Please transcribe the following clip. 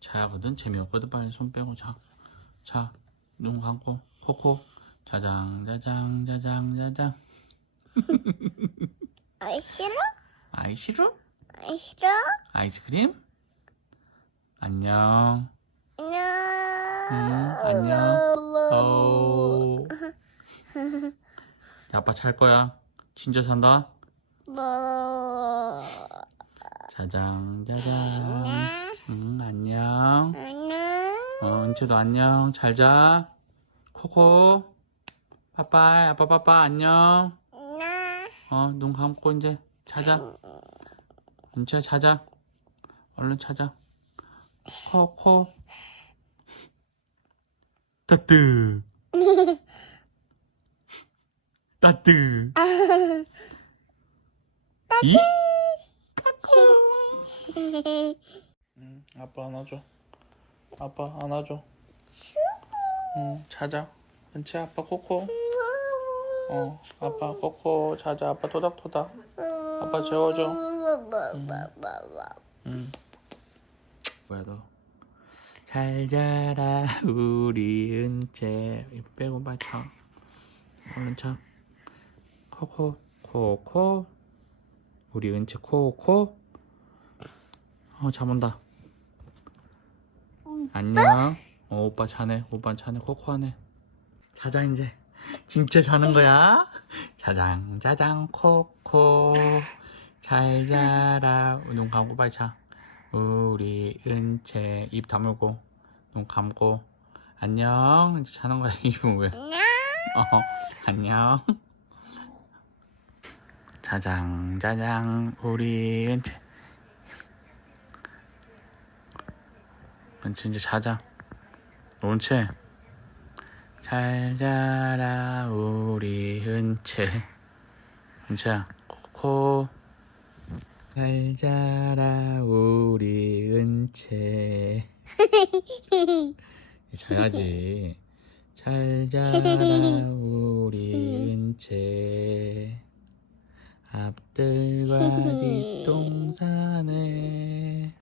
자거든 재미없거든 빨리 손 빼고 자. 자, 눈 감고 코코. 자장 자장 자장 자장. 아이 싫어? 아이 싫어? 아이 싫어? 아이스크림? 안녕. 안녕. 응, 안녕. 어. 야, 아빠 잘 거야. 진짜 산다. 뭐. 자장 자장. 응, 안녕. 안녕. 어, 은채도 안녕. 잘 자. 코코. 빠빠이. 아빠 빠빠 안녕. 어, 눈 감고 이제 자자. 은채 자자. 얼른 자자. 코코. 따뜨. 따뜨. 이? 응, 아빠 안아줘. 아빠 안아줘. 응, 자자. 은채 아빠 코코. 어, 아빠 코코 자자. 아빠 토닥토닥. 아빠 재워줘. 응. 뭐야 너? 잘 자라 우리 은채 빼고 빨리 쳐. 얼른 쳐. 코코 코코 우리 은채 코 코. 어, 잠 온다. 안녕. 어, 오빠 자네. 오빠 자네. 코코하네. 자자, 이제. 진짜 자는 거야? 자장, 자장, 코코. 잘 자라. 눈 감고 빨리 자. 우리 은채. 입 다물고. 눈 감고. 안녕. 이제 자는 거야. 입은 왜? 안녕. 어, 안녕. 자장, 자장, 우리 은채. 은채 이제 자자. 은채. 잘 자라, 우리 은채. 은채야, 코코. 잘 자라, 우리 은채. 자야지. 잘 자라, 앞뜰과 뒷동산에